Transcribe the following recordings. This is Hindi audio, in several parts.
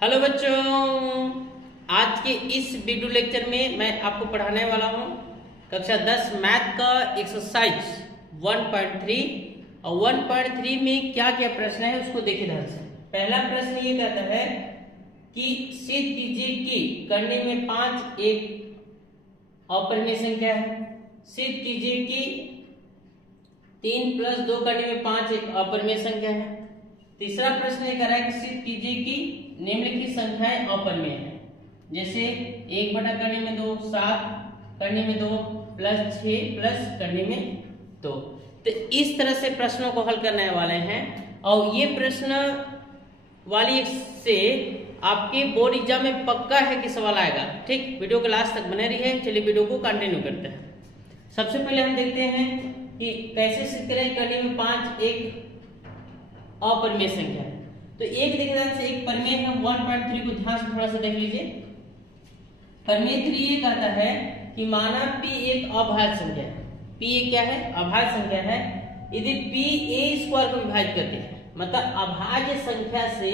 हेलो बच्चों, आज के इस वीडियो लेक्चर में मैं आपको पढ़ाने वाला हूं कक्षा 10 मैथ का एक्सरसाइज 1.3 और 1.3 में क्या क्या प्रश्न है उसको देखिए ध्यान से। पहला प्रश्न ये कहता है कि सिद्ध कीजिए कि करने में 5 एक अपरिमेय संख्या है। सिद्ध कीजिए कि 3 + 2 करने में 5 एक अपरिमेय संख्या है। तीसरा प्रश्न ये कह रहा है कि सिद्ध कीजिए कि निम्नलिखित संख्याएं अपरिमेय है। जैसे 1 बटा करने में 2, 7 करने में 2, +6 प्लस करने में 2। तो इस तरह से प्रश्नों को हल करने वाले हैं और ये प्रश्न वाली से आपके बोर्ड एग्जाम में पक्का है कि सवाल आएगा। ठीक, वीडियो के लास्ट तक बने रहिए। चलिए वीडियो को कंटिन्यू करते हैं। सबसे पहले हम देखते हैं कि कैसे सिद्ध करें करने में 5 एक अपरिमेय संख्या है। तो एक देखिए ध्यान से, एक परिमेय है 1.3 को ध्यान से थोड़ा सा देख लीजिए। परिमेय 3 ये कहता है कि माना p एक अभाज्य संख्या है। p एक क्या है? अभाज्य संख्या है। यदि p a² को विभाजित करती है, मतलब अभाज्य संख्या से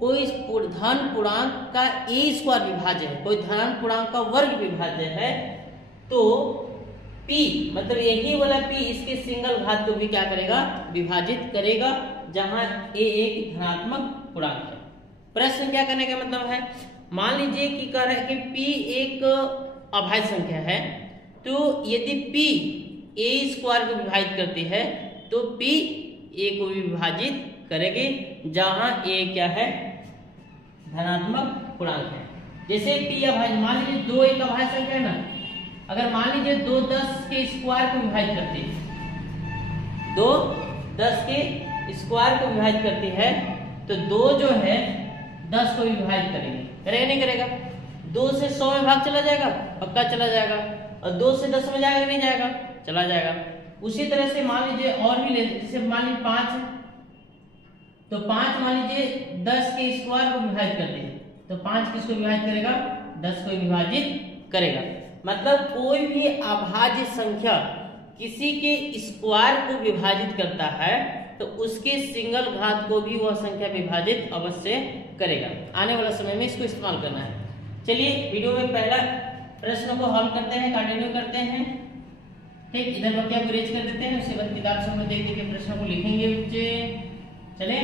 कोई धन पूर्णांक का a² विभाज्य है, कोई धन पूर्णांक का वर्ग विभाज्य है, तो p मतलब यही वाला p इसके सिंगल घात को भी क्या करेगा? विभाजित करेगा, जहां a एक धनात्मक पूर्णांक है। प्रश्न क्या करने का मतलब है, मान लीजिए कि कह रहा है कि p एक अभाज्य संख्या है, तो यदि p a² को विभाजित करती है तो p a को भी विभाजित करेगी, जहां a क्या है? धनात्मक पूर्णांक है। जैसे p अभाज्य, मान लीजिए 2 एक अभाज्य संख्या है ना, अगर मान लीजिए 2 10 के स्क्वायर को विभाजित करती है, 2 10 के स्क्वायर को विभाजित करती है, तो 2 जो है 10 को विभाजित करेगी, करेगा नहीं करेगा? 2 से 100 में भाग चला जाएगा, पक्का चला जाएगा। और 2 से 10 में जाएगा नहीं जाएगा? चला जाएगा। उसी तरह से मान लीजिए और भी ले, जैसे मान लीजिए 5, तो 5 मान लीजिए 10 के स्क्वायर को विभाजित करते हैं, तो 5 किसको विभाजित करेगा? 10 को विभाजित करेगा। मतलब कोई भी अभाज्य संख्या किसी के स्क्वायर को विभाजित करता है तो उसके सिंगल घात को भी वह संख्या विभाजित अवश्य करेगा। आने वाला समय में इसको इस्तेमाल करना है। चलिए वीडियो में पहला प्रश्न को हल करते हैं, कंटिन्यू करते हैं। ठीक, इधर बकिया को रेज कर देते हैं, उसके बाद किताब से हम देख देख के प्रश्न को लिखेंगे बच्चे। चले,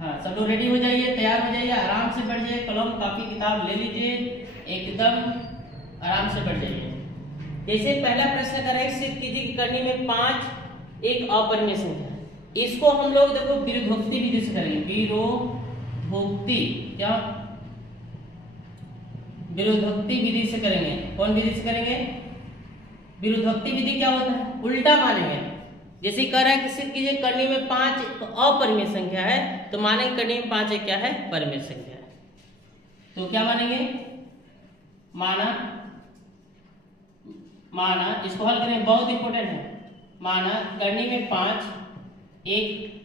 हाँ सब लोग रेडी हो जाइए, तैयार हो जाइए, आराम से बैठ जाइए, कलम कापी किताब ले लीजिए, एकदम आराम से बैठ जाइए। जैसे पहला प्रश्न कर रहे हैं, सिद्ध कीजिए कि करने में 5 एक अपरिमेय संख्या है। इसको हम लोग देखो विरोधोक्ति विधि से करेंगे। विरोधोक्ति, क्या? विरोधोक्ति विधि से करेंगे। कौन विधि से करेंगे? विरोधोक्ति विधि क्या होता है? उल्टा मानेंगे। जैसे कह रहा है कि सिद्ध कीजिए करने में 5 अपरिमेय संख्या है, तो मानेंगे करने में 5 एक क्या है? परिमेय संख्या है। तो क्या मानेंगे? माना इसको हल करें, बहुत इंपॉर्टेंट है। माना करने में 5 एक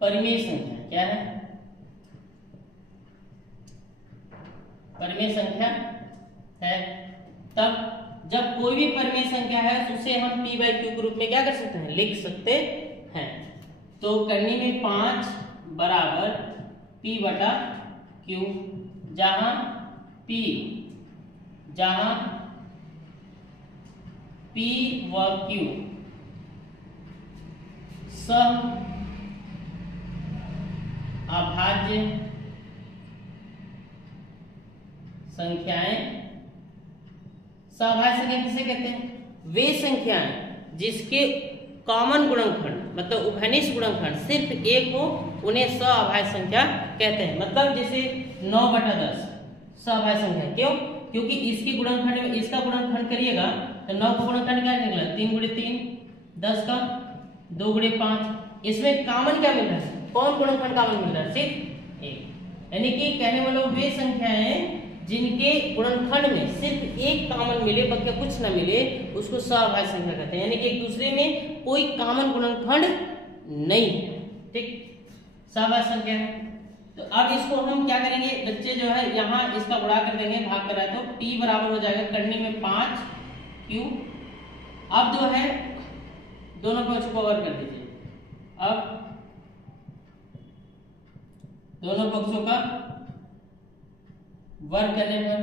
परिमेय संख्या, क्या है? परिमेय संख्या है। तब जब कोई भी परिमेय संख्या है तो उसे हम p/q के रूप में क्या कर सकते हैं? लिख सकते हैं। तो करने में 5 बराबर p/q, जहां p व q सह अभाज्य संख्याएं। सहअभाज्य संख्या किसे कहते हैं? वे संख्याएं जिसके कॉमन गुणनखंड मतलब उभयनिष्ठ गुणनखंड सिर्फ एक हो, उन्हें सहअभाज्य संख्या कहते हैं। मतलब जैसे 9/10 सहअभाज्य संख्या। क्यों? क्योंकि इसके गुणनखंड में इसका गुणनखंड करिएगा तो 9 का गुणनखंड क्या निकला? 3 × 3 10 का 2 × 5। इसमें कॉमन क्या मिल रहा है? कौन गुणनखंड कॉमन मिल रहा है? सिर्फ एक। यानी कि कहने वाला वे संख्याएं जिनके गुणनखंड में सिर्फ एक कॉमन मिले, बाकी कुछ ना मिले, उसको सहअभाज्य संख्या कहते हैं। यानी कि एक दूसरे में कोई कॉमन गुणनखंड नहीं है। ठीक, सहअभाज्य संख्या है। तो अब इसको हम क्या करेंगे बच्चे, जो है यहाँ इसका गुणा कर देंगे, भाग कर रहा है, तो p बराबर हो जाएगा करने में 5q। अब जो है दोनों पक्ष को ओवर कर दीजिए। अब दोनों पक्षों का वर्ग करने पर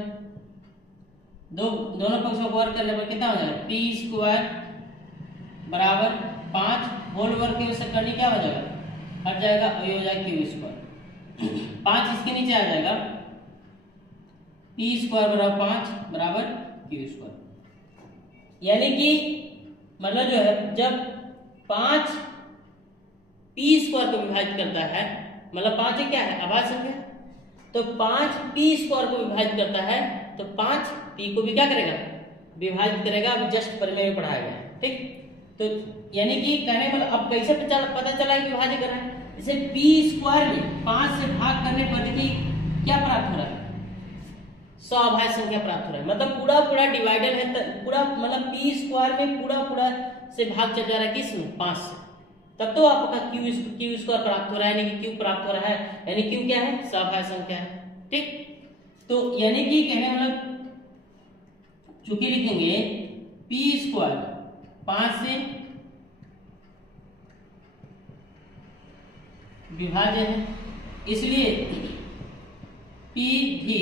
दोनों पक्षों को वर्ग करने पर कितना हो जाएगा, पी स्क्वायर बराबर 5 होल वर्ग के उससे करनी क्या हो जाएगा, हट जाएगा और ये हो जाएगा क्यू स्क्वायर। 5 इसके नीचे आ जाएगा, पी स्क्वायर बराबर 5 बराबर क्यू स्क्वायर। यानी कि मतलब जो है जब 5 पी स्क्वायर को विभाजित करता है, मतलब 5 क्या है अभाज्य संख्या, तो 5 पी स्क्वायर को विभाजित करता है तो 5 पी को भी क्या करेगा, विभाजित करेगा। अभी जस्ट परिमेय में पढ़ाया गया है, ठीक। तो यानी कि कहने मतलब अब कैसे पता चला कि विभाजित कर रहा है, जैसे पी स्क्वायर में 5 से भाग करने पर देखिए क्या प्राप्त हो रहा है, 100 अभाज्य संख्या प्राप्त हो रहा है। मतलब पूरा डिवाइडेड है, पूरा मतलब पी स्क्वायर में पूरा से भाग चल जा रहा है किसमें, 5 से, तब तो आपका क्यू स्क्वायर प्राप्त हो रहा है, यानी कि क्यू प्राप्त हो रहा है, यानी क्यू क्या है, अभाज्य संख्या है, ठीक। तो यानी कि कहने मतलब चूंकि लिखेंगे पी स्क्वायर 5 से विभाज्य है, इसलिए पी भी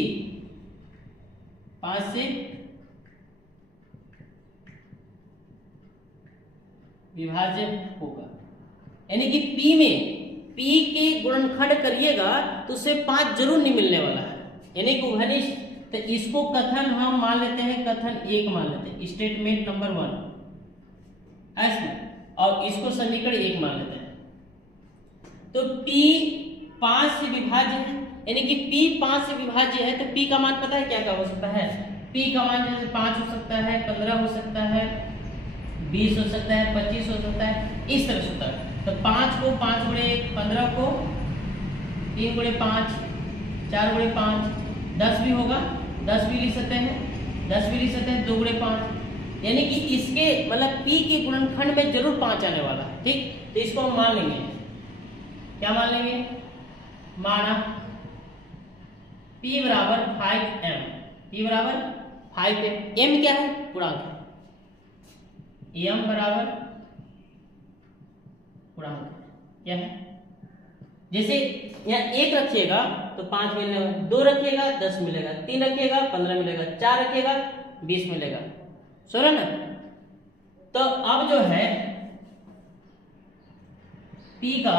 5 से विभाज्य होगा। यानी कि P के गुणनखंड करिएगा तो उससे 5 जरूर नहीं मिलने वाला है, यानी कि उभयनिष्ठ। तो इसको कथन हम मान लेते हैं, कथन 1 मान लेते हैं, स्टेटमेंट नंबर 1 ऐसे, और इसको समीकरण 1 मान लेते हैं। तो P 5 से विभाज्य है, यानी कि P 5 से विभाज्य है, तो P का मान पता है क्या क्या हो सकता है, P का मान जैसे 5 हो सकता है, 15 हो सकता है, 20 हो सकता है, 25 हो सकता है, इस तरह से होता है। तो 5 को 5 गुणे 15 को 3 गुणे 5 4 गुणे 5 10 भी होगा, 10 भी लिख सकते हैं, 10 भी लिख सकते हैं, 2 गुणे 5, यानी कि इसके मतलब P के गुणनखंड में जरूर 5 आने वाला है, ठीक। तो इसको हम मान लेंगे, क्या मान लेंगे, माना P बराबर 5m, P बराबर 5m, m क्या है, पूर्णांक है, m बराबर पूर्णांक क्या है। जैसे यहाँ 1 रखिएगा तो 5 मिलेगा, 2 रखिएगा 10 मिलेगा, 3 रखिएगा 15 मिलेगा, 4 रखिएगा 20 मिलेगा, सुना ना। तो अब जो है P का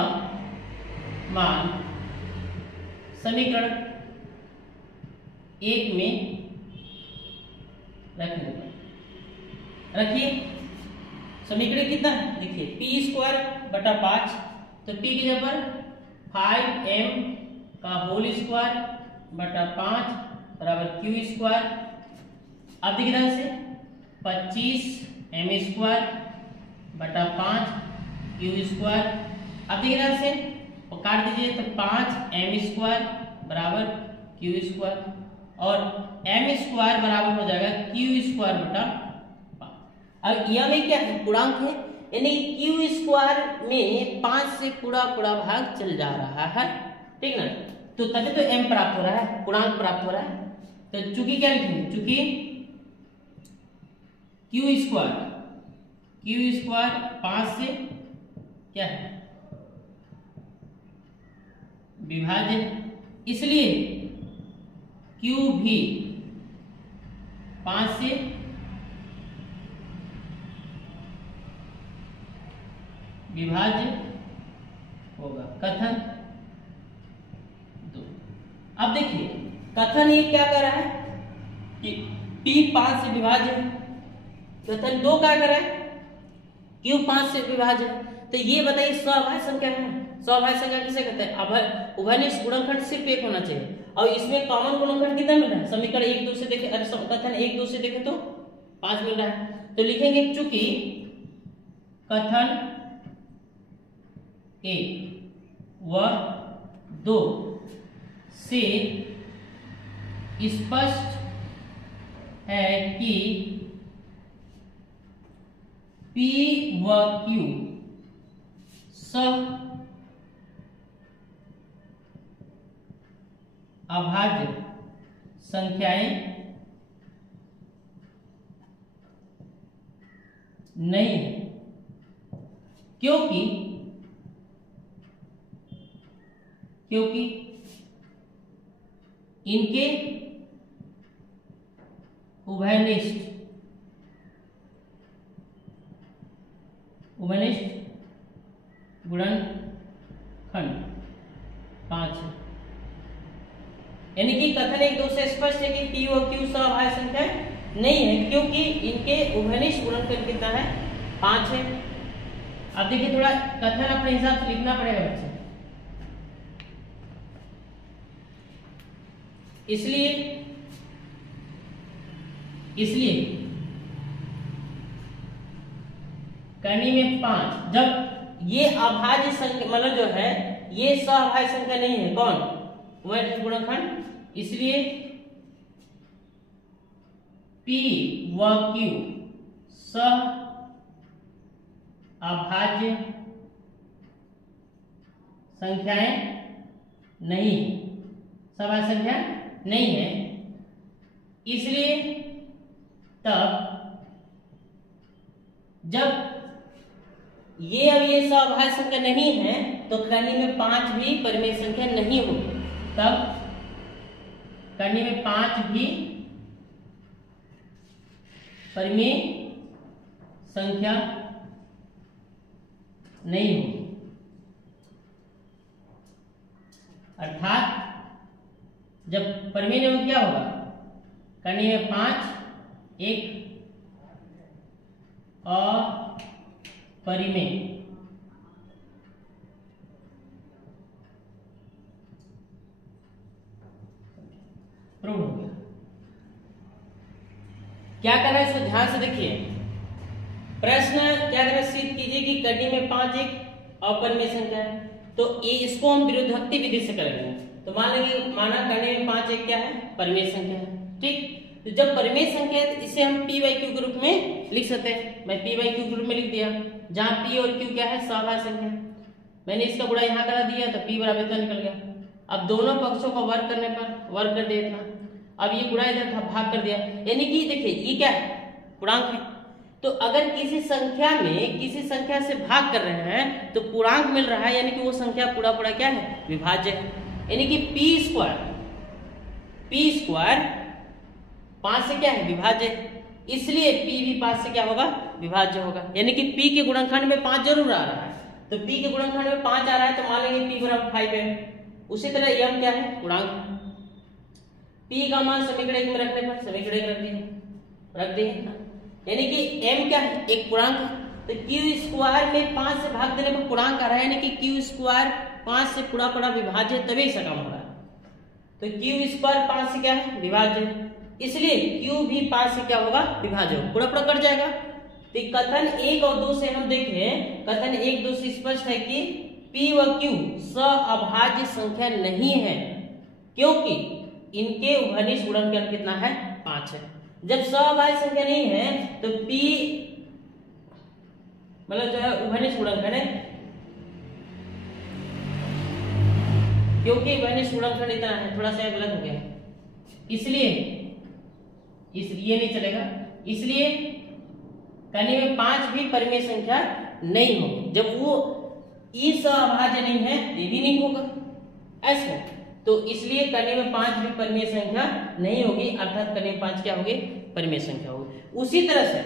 मान समीकरण 1 में रखिए। समीकरण कितना लिखिए, पी स्क्वायर बटा 5, तो P की जगह पर 5m का होल स्क्वायर बटा 5 बराबर क्यू स्क्वायर। अब देखिए ध्यान से 25m स्क्वायर बटा 5 क्यू स्क्वायर। अब देखिए ध्यान से और काट दीजिए, तो 5m स्क्वायर बराबर क्यू स्क्वायर और m स्क्वायर बराबर हो जाएगा क्यू स्क्वायर बटा 5। अब यह में क्या है, पूर्णांक है, यानी क्यू स्क्वायर में 5 से पूरा भाग चल जा रहा है, ठीक ना। तो तभी तो m प्राप्त हो रहा है, पूर्णांक प्राप्त हो रहा है। तो चूंकि क्या लिखेंगे, चूंकि क्यू स्क्वायर 5 से क्या है विभाज्य, इसलिए Q भी 5 से विभाज्य होगा। कथन 2। अब देखिए कथन 1 क्या कर रहा है कि P 5 से विभाज्य है, कथन 2 क्या कर रहा है, Q 5 से विभाज्य है। तो ये बताइए स्वाभाविक संख्या है, स्वाभाविक संख्या किसे कहते हैं, उभयनिष्ठ गुणनखंड सिर्फ एक होना चाहिए, और इसमें कॉमन गुणनखंड कितना मिल रहा है, समीकरण 1 2 से देखें, अरे कथन 1 2 से देखें तो 5 मिल रहा है। तो लिखेंगे चूंकि कथन 1 व 2 से स्पष्ट है कि P व Q सब अभाज्य संख्याएं नहीं है, क्योंकि इनके उभयनिष्ठ गुणनखंड 5 है। यानी कि कथन एक दो से स्पष्ट है कि पी और क्यू समअभाज्य संख्या नहीं है, क्योंकि इनके उभयनिष्ठ गुणनखंड कितना है, 5 है। अब देखिए थोड़ा कथन अपने हिसाब से लिखना पड़ेगा बच्चे, इसलिए करनी में 5, जब ये अभाज्य संख्या मतलब जो है ये सहअभाज्य संख्या नहीं है, कौन, उभयनिष्ठ गुणनखंड, इसलिए P व Q सहअभाज्य संख्याएं नहीं, सहअभाज्य संख्या नहीं है। इसलिए तब जब ये अब ये सहअभाज्य संख्या नहीं है तो करनी में 5 भी परिमेय संख्या नहीं होगी, तब करनी में 5 भी परिमेय संख्या नहीं होगी। अर्थात जब परिमेय नहीं होगी क्या होगा, करनी में 5 एक अपरिमेय प्रूव हो गया। क्या करना है इसको ध्यान से देखिए, प्रश्न क्या करना, सिद्ध कीजिए कि करनी में 5 एक अपरिमेय संख्या है, तो ये इसको हम विरोधाभासी विधि से करेंगे। तो मान लेंगे माना करनी में 5 एक क्या है, परिमेय संख्या है, ठीक। तो जब परिमेय संख्या है तो इसे हम P बाई Q के रूप में लिख सकते हैं। मैं P बाई Q के रूप में लिख दिया, जहां P और Q क्या है, सहअभाज्य संख्या। मैंने इसका गुणा यहाँ करा दिया तो P बराबर इतना निकल गया। अब दोनों पक्षों का वर्ग करने पर वर्ग कर दिया इतना, अब ये गुणा इधर था भाग कर दिया, यानी कि देखिए ये क्या है, पूर्णांक है। तो अगर किसी संख्या में किसी संख्या से भाग कर रहे हैं तो पूर्णांक मिल रहा है, यानी कि वो संख्या पूरा पूरा क्या है, विभाज्य है। यानी कि P स्क्वायर 5 से क्या है, विभाज्य है, इसलिए P भी 5 से क्या होगा, विभाज्य होगा। यानी कि P के गुणनखंड में 5 जरूर आ रहा है, तो P के गुणनखंड में 5 आ रहा है तो मान लेंगे P बराबर 5 है। उसी तरह m क्या है, पूर्णांक। P का मान समीकरण 1 में रखने पर समीकरण 1 रख दिए, यानी कि m क्या है, एक पूर्णांक। तो Q स्क्वायर में 5 से भाग देने पर पूर्णांक आ रहा है, यानी कि Q स्क्वायर 5 से पूरा पूरा विभाज्य, तभी ऐसा काम हो रहा है। तो Q स्क्वायर 5 से क्या है, विभाज्य, इसलिए Q भी 5 से क्या होगा, विभाज्य होगा, पूरा पूरा कट जाएगा। तो कथन 1 और 2 से हम देखें, कथन 1 2 से स्पष्ट है कि P व Q सहअभाज्य संख्या नहीं है, क्योंकि इनके उभयनिष्ठ गुणनखंड कितना है, 5 है। जब सहअभाज्य संख्या नहीं है तो P मतलब जो है उभयनिष्ठ गुणनखंड है, क्योंकि उभयनिष्ठ गुणनखंड इतना है, थोड़ा सा गलत हो गया, इसलिए ये नहीं चलेगा। इसलिए करने में 5 भी परिमेय संख्या नहीं होगी। जब वो ई सहअभाज्य नहीं है ये भी नहीं होगा ऐसे, तो इसलिए करने में 5 भी परिमेय संख्या नहीं होगी, अर्थात करने में 5 क्या होगी, परिमेय संख्या होगी। उसी तरह से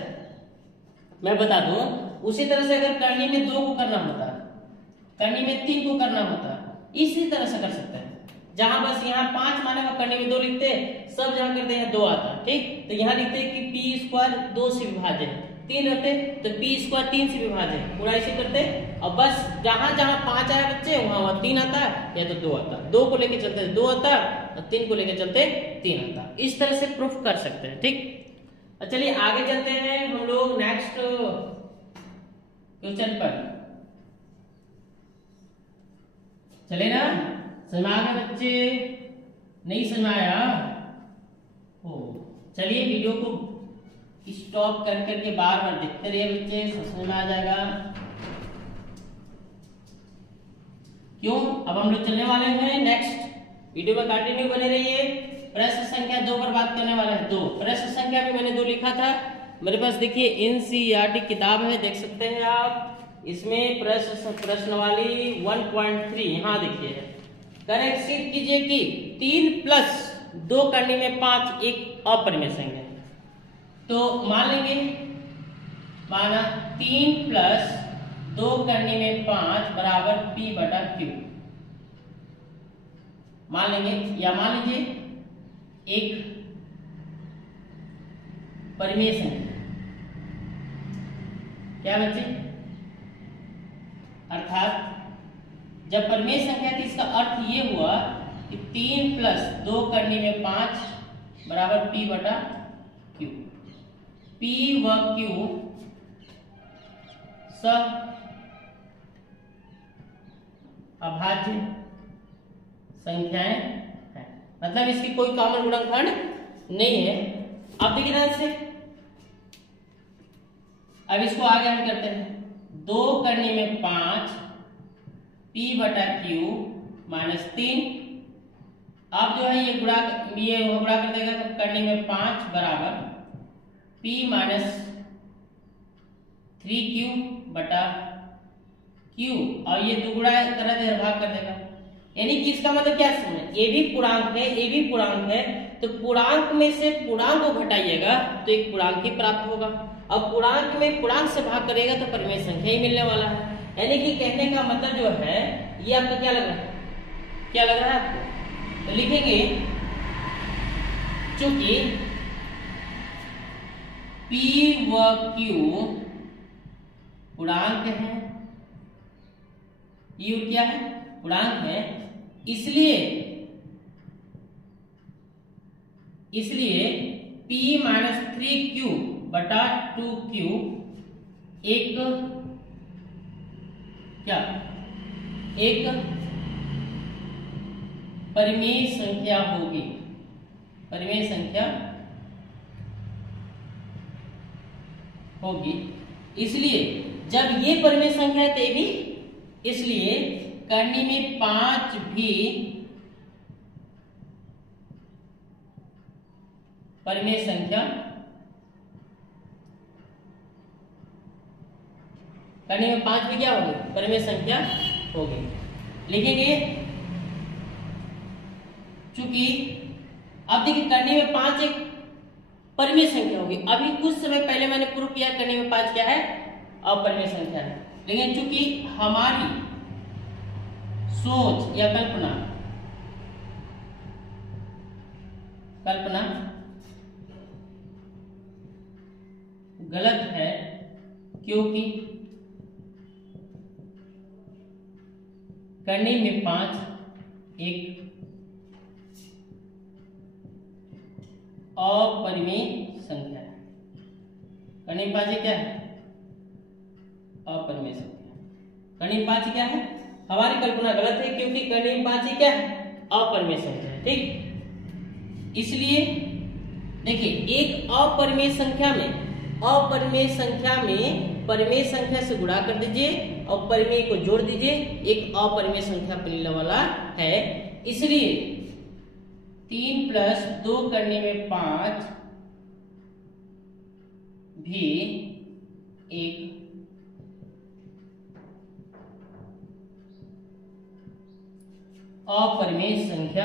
मैं बता दूं, उसी तरह से अगर करने में 2 को करना होता, करने में 3 को करना होता, इसी तरह से कर सकते हैं। जहां बस यहाँ 5 माने में करने में 2 लिखते, सब जहां करते हैं 2 आता, ठीक। तो यहाँ लिखते कि P स्क्वायर 2 से विभाज्य है, 3 रहते तो P स्क्वायर 3 से विभाज्य है, पूरा ऐसे करते। और बस जहां जहां 5 आया बच्चे वहां 3 आता या तो 2 आता, 2 को लेके चलते 2 आता और 3 को लेके चलते 3 आता। इस तरह से प्रूफ कर सकते हैं, ठीक। चलिए आगे चलते हैं हम लोग नेक्स्ट क्वेश्चन पर। चले ना, समझ में आ गया बच्चे, नहीं समझ आया हो, चलिए वीडियो को स्टॉप कर करके बार बार देखते रहिए बच्चे, समझ में आ जाएगा। क्यों, अब हम लोग चलने वाले हैं नेक्स्ट वीडियो में, कंटिन्यू बने रहिए। प्रश्न संख्या 2 पर बात करने वाला है। 2 प्रश्न संख्या भी मैंने 2 लिखा था मेरे पास, देखिए NCERT किताब है, देख सकते हैं आप। इसमें प्रश्नवाली 1.3 यहाँ देखिए, करेक्ट सिद्ध कीजिए कि 3 + 2 करने में 5 एक अपरिमेय संख्या है। तो मान लेंगे, माना 3 प्लस 2 करने में 5 बराबर P बटा Q मान लेंगे, या मान लीजिए एक परिमेय संख्या। क्या बच्चे, अर्थात जब परिमेय संख्या थी इसका अर्थ ये हुआ कि 3 प्लस 2 करने में 5 बराबर P बटा Q। P व Q सब अभाज्य संख्याएं हैं, मतलब इसकी कोई कॉमन गुणनखंड नहीं है। अब देखिए ध्यान से, अब इसको आगे हम करते हैं। 2 करने में 5 P बटा Q माइनस 3। अब जो है ये गुणा कर देगा, तो करने में 5 बराबर P माइनस 3Q बटा Q, और ये दुगुणा तरह से भाग कर देगा। यानी कि इसका मतलब क्या समझे, ये भी पूर्णांक है, ये भी पूर्णांक है, तो पूर्णांक में से पूर्णांक को घटाइएगा तो एक पूर्णांक ही प्राप्त होगा। अब पूर्णांक में पूर्णांक से भाग करेगा तो परिमेय संख्या ही मिलने वाला है। यानी कि कहने का मतलब जो है, ये आपको क्या लग रहा है, क्या लग रहा है आपको? तो लिखेंगे चूंकि P व Q पूर्णांक है, U क्या है, पूर्णांक है, इसलिए P माइनस 3Q बटा 2Q एक क्या, एक परिमेय संख्या होगी, परिमेय संख्या होगी। इसलिए जब ये परिमेय संख्या है तो भी, इसलिए करनी में 5 भी परिमेय संख्या, करनी में 5 भी क्या होगी, परिमेय संख्या होगी। लिखेंगे चूंकि अब देखिए करनी में 5 एक परिमेय संख्या होगी। अभी कुछ समय पहले मैंने प्रूव किया करनी में 5 क्या है, अपरिमेय संख्या है। लेकिन चूंकि हमारी सोच या कल्पना गलत है, क्योंकि करनी में 5 एक अपरिमेय संख्या है। करनी में 5 क्या है, अपरिमेय संख्या। करनी में 5 क्या है, हमारी कल्पना गलत है, क्योंकि करनी में 5 क्या है, अपरिमेय संख्या है। ठीक, इसलिए देखिए एक अपरिमेय संख्या में परिमेय संख्या से गुणा कर दीजिए और परिमेय को जोड़ दीजिए, एक अपरिमेय संख्या मिलने वाला है। इसलिए 3 प्लस 2 करने में 5 भी एक अपरिमेय संख्या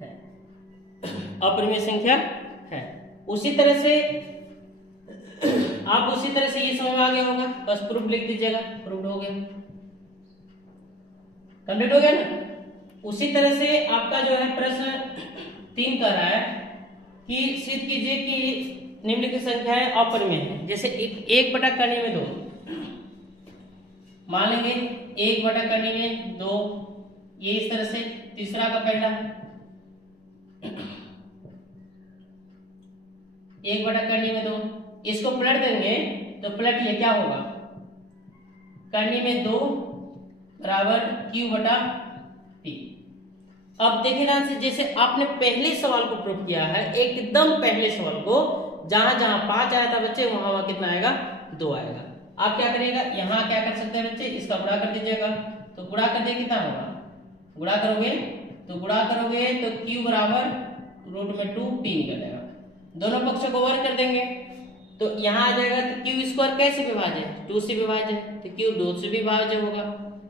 है, अपरिमेय संख्या है। उसी तरह से आप उसी तरह से ये समझ में आ गया होगा, बस प्रूफ लिख दीजिएगा, प्रूफ हो गया, कंप्लीट हो गया ना। उसी तरह से आपका जो है प्रश्न 3 कर रहा है कि सिद्ध कीजिए कि निम्नलिखित संख्याएं अपरिमेय है। जैसे 1 बटा करने में 2, मान लेंगे 1 बटा करने में 2, ये इस तरह से तीसरा का पहला 1 बटा करने में 2, इसको पलट देंगे तो पलट ये क्या होगा, करने में 2 बराबर Q बटा P। अब देखिए ना, जैसे आपने पहले सवाल को प्रूव किया है, एकदम पहले सवाल को, जहां जहां 5 आया था बच्चे, वहां क्या आएगा, 2 आएगा। आप क्या करेगा, यहाँ क्या कर सकते हैं बच्चे, इसका गुणा कर दीजिएगा, तो गुणा कर दिए कितना होगा, गुणा करोगे तो Q बराबर √2P निकल जाएगा। दोनों पक्षों को वर्ग कर देंगे तो यहाँ आ जाएगा, तो Q स्क्वायर कैसे विभाज्य है, 2 से विभाज्य है, तो Q 2 से विभाज्य होगा।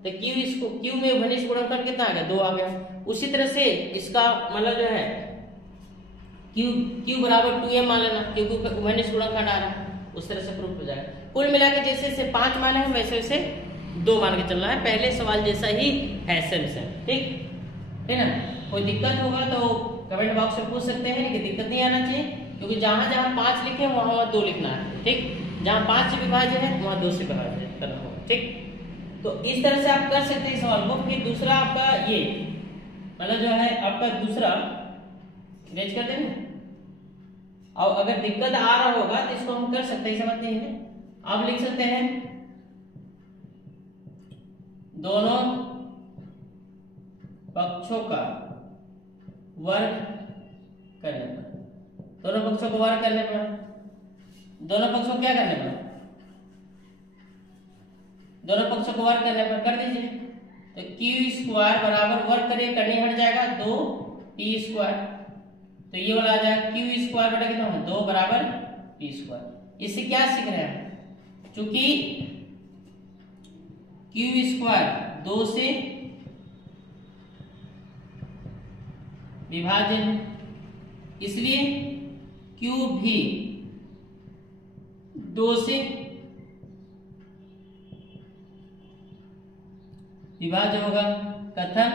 तो क्यू में घनिष्ठ गुणनखंड कितना आ गया, 2 आ गया। उसी तरह से इसका मतलब जो है क्यू बराबर 2m मान लेना, क्योंकि घनिष्ठ गुणनखंड आ रहा है, उस तरह से प्रूफ हो जाएगा। कुल मिला के जैसे जैसे 5 मान है वैसे वैसे 2 मान के चलना है, पहले सवाल जैसा ही है, सेम। ठीक है ना। कोई दिक्कत होगा तो कमेंट बॉक्स में पूछ सकते हैं, लेकिन दिक्कत नहीं आना चाहिए, क्योंकि जहां जहां 5 लिखे वहां 2 लिखना है। ठीक, जहां 5 से विभाज्य है वहां 2 से विभाज्य करना होगा। ठीक, तो इस तरह से आप कर सकते हैं सवाल को। फिर दूसरा आपका ये मतलब जो है आपका दूसरा रेज कर देंगे, और अगर दिक्कत आ रहा होगा तो इसको हम कर सकते हैं, समझते हैं। आप लिख सकते हैं दोनों पक्षों का वर्ग करने पर, दोनों पक्षों को वर्ग करने पर, दोनों पक्षों को क्या करने पर, दोनों पक्षों को वर्ग करने पर कर दीजिए। तो क्यू स्क्वायर बराबर वर्ग करिए, करने हट जाएगा 2p स्क्वायर, तो ये वाला आ जाएगा क्यू स्क्वायर बटा कितना है 2 बराबर p स्क्वायर। इससे क्या सीख रहे हैं, चूंकि क्यू स्क्वायर 2 से विभाजन, इसलिए क्यू भी 2 से विभाज्य होगा। कथन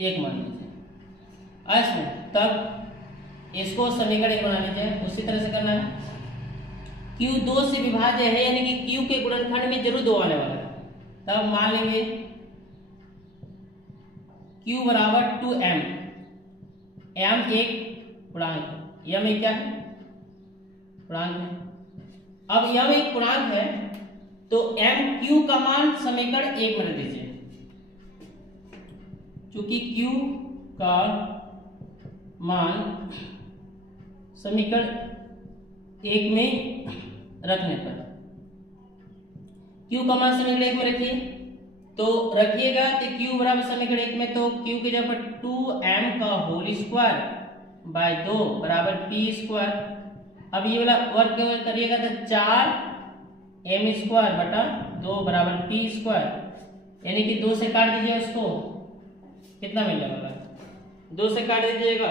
1 मान लीजिए ऐसे, तब इसको समीकरण 1 बना लीजिए। उसी तरह से करना है, क्यू 2 से विभाज्य है, यानी कि क्यू के गुणनखंड में जरूर 2 आने वाला है, तब मान लेंगे क्यू बराबर 2m, m एक पूर्णांक है, m एक क्या है पूर्णांक है। अब m एक पूर्णांक है तो m q का मान समीकरण 1 में रख दीजिए, क्योंकि q का मान समीकरण 1 में रखने पर, q का मान समीकरण 1 में रखिए, तो रखिएगा तो q बराबर समीकरण 1 में, तो q की जगह पर 2m का होल स्क्वायर बाय 2 बराबर p स्क्वायर। अब ये वाला वर्ग करिएगा तो 4m स्क्वायर बटा 2 बराबर p स्क्वायर, यानी कि 2 से काट दीजिए उसको, कितना मिल जाएगा 2 से काट दीजिएगा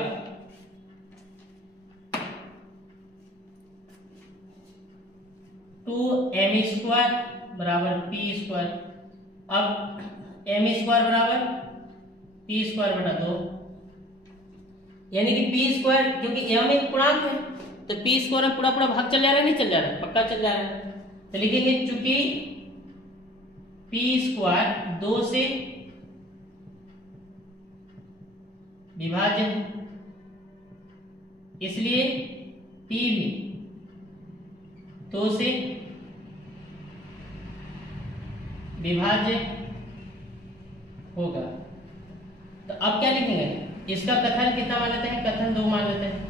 2m स्क्वायर बराबर p स्क्वायर। अब m स्क्वायर बराबर p स्क्वायर बटा 2, यानी कि p स्क्वायर, क्योंकि m एक पूर्णांक है तो p स्क्वायर पूरा पूरा भाग चल जा रहा है, नहीं चल जा रहा है, पक्का चल जा रहा है। तो लिखेंगे चूंकि p स्क्वायर 2 से विभाजन, इसलिए p भी 2 से विभाज्य होगा। तो अब क्या लिखेंगे, इसका कथन कितना मान लेते हैं, कथन 2 मान लेते हैं।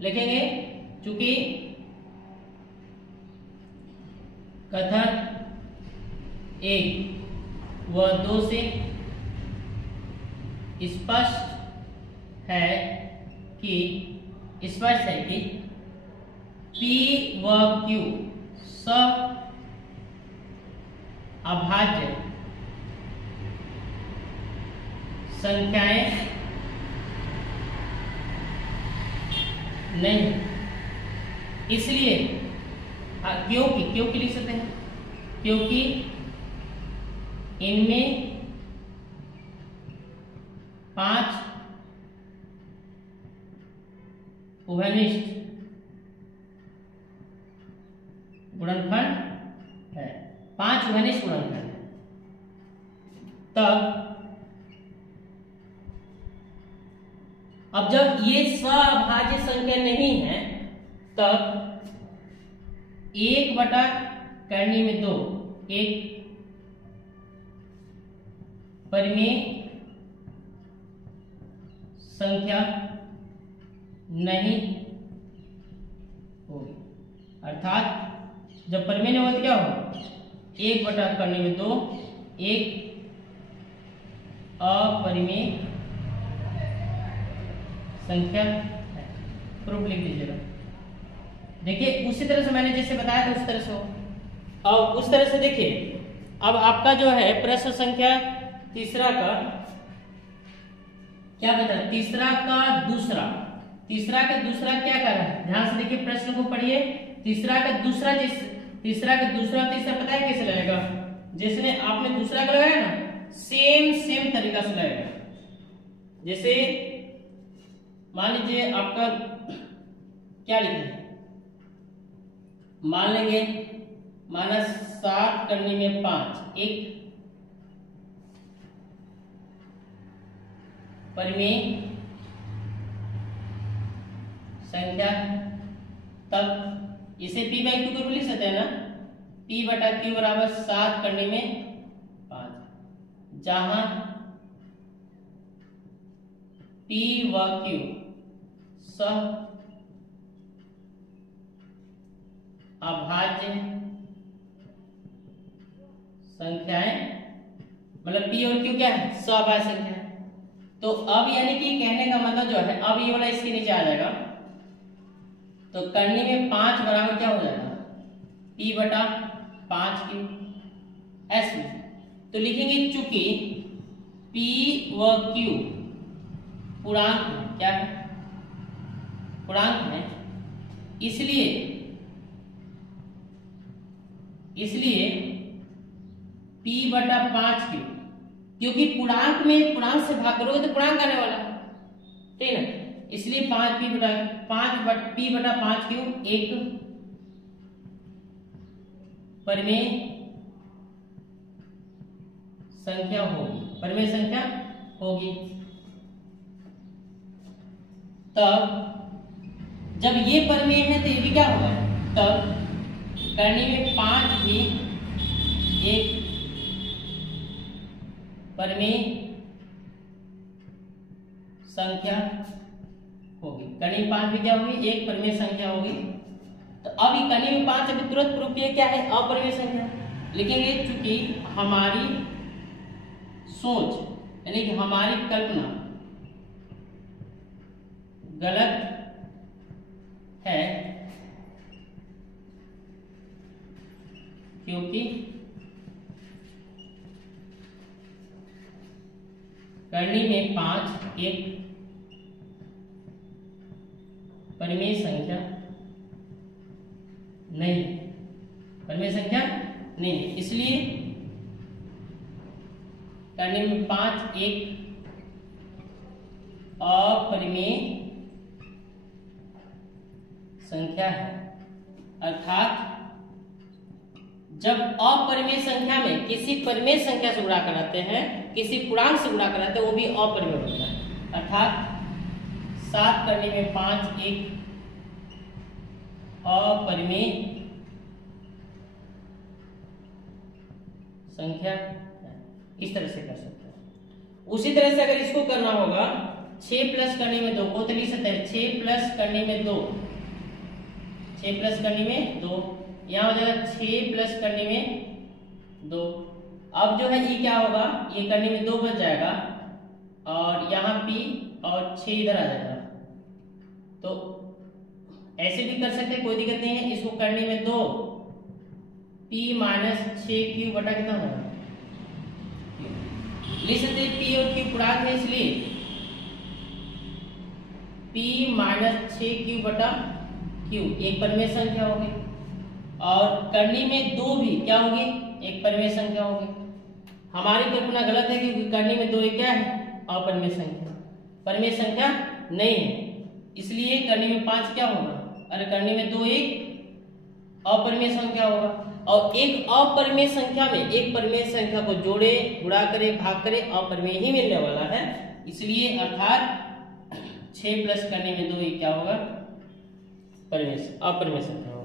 लिखेंगे चूंकि कथन 1 व 2 से स्पष्ट है कि P व Q सब अभाज्य संख्याएं नहीं, इसलिए क्योंकि लिख सकते हैं, क्योंकि इनमें 5 उभयनिष्ठ गुणनखंड है, 5 उभयनिष्ठ गुणनखंड है। तब अब जब ये सअभाज्य संख्या नहीं है, तब 1 बटा करने में 2 एक परिमेय संख्या नहीं होगी, अर्थात जब परिमेय नहीं होगा तो क्या होगा, 1 बटा करने में 2 एक अपरिमेय संख्या है। प्रूफ लिख दीजिएगा। देखिए उसी तरह से मैंने जैसे बताया था उस तरह से हो, अब उस तरह से देखिए, अब आपका जो है प्रश्न संख्या तीसरा का क्या बता, तीसरा का दूसरा क्या कर रहा है, ध्यान से देखिए प्रश्न को पढ़िए। तीसरा का दूसरा तीसरा पता है कैसे लगेगा, जैसे आपने दूसरा का लगाया ना, सेम तरीका से लगेगा। जैसे मान लीजिए आपका क्या लिखे, मान लेंगे -7 करने में 5 एक परिमेय संख्या, तब इसे p/q को लिख सकते हैं ना, p/q बराबर 7 करने में 5, जहां p व q सह अभाज्य संख्याएं, मतलब p और q क्या है, सहअभाज्य संख्या है। तो अब यानी कि कहने का मतलब जो है, अब ये वाला इसके नीचे आ जाएगा, तो करने में 5 बराबर क्या हो जाएगा, p/5q ऐसे। तो लिखेंगे चूंकि p व q पूर्णांक है, क्या है, पूर्णांक है, इसलिए p/5q, क्योंकि पूर्णांक में पूर्णांक से भाग करोगे तो पूर्णांक आने वाला है, ठीक है ना, इसलिए p/5q एक परिमेय संख्या होगी। तब जब ये परिमेय है तो ये भी क्या होगा, तब करने में 5 भी एक परिमेय संख्या होगी। करनी में 5 भी क्या होगी, एक परिमेय संख्या होगी। तो अब ये करनी में 5 अभी तुरंत प्रूफ ये क्या है, अपरिमेय संख्या लिखेंगे, चूंकि हमारी सोच यानी कि हमारी कल्पना गलत है, क्योंकि करनी में 5 एक परिमेय संख्या नहीं, इसलिए करनी में 5 एक अपरिमेय संख्या है। अर्थात जब अपरिमेय संख्या में किसी परिमेय संख्या से गुणा कराते हैं, किसी पूर्णांक से गुणा कराते हैं, वो भी अपरिमेय होता है। अर्थात 7 करने में 5 एक अपरिमेय संख्या, इस तरह से कर सकते हैं। उसी तरह से अगर इसको करना होगा 6 प्लस करने में 2 को तो लिख सकते हैं 6 प्लस करने में 2, 6 प्लस करने में 2, यहाँ हो जाएगा 6 प्लस करने में 2। अब जो है ये क्या होगा, ये करने में 2 बच जाएगा और यहाँ p और 6 इधर आ जाएगा। तो ऐसे भी कर सकते हैं, कोई दिक्कत नहीं है। इसको करने में 2 p माइनस 6q बटा कितना होगा, लिख सकते हैं p और q पूर्णांक है, इसलिए p माइनस 6q बटा q एक परिमेय संख्या होगी, और करनी में 2 भी क्या होगी, एक परिमेय संख्या होगी। हमारी कल्पना गलत है क्योंकि करनी में 2 क्या है, अपरिमेय संख्या, परिमेय संख्या नहीं है, इसलिए करनी में 5 क्या होगा, अरे करनी में 2 एक अपरिमेय संख्या होगा। और एक अपरिमेय संख्या में एक परिमेय संख्या को जोड़े, गुणा करे, भाग करे, अपरिमेय ही मिलने वाला है, इसलिए अर्थात 6 प्लस करने में 2 क्या होगा, अपरिमेय संख्या होगा।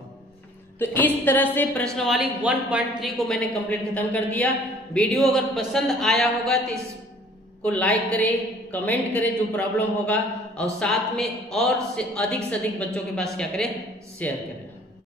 तो इस तरह से प्रश्नावली 1.3 को मैंने कंप्लीट खत्म कर दिया। वीडियो अगर पसंद आया होगा तो इसको लाइक करें, कमेंट करें जो प्रॉब्लम होगा, और साथ में और से अधिक बच्चों के पास क्या करें, शेयर करें।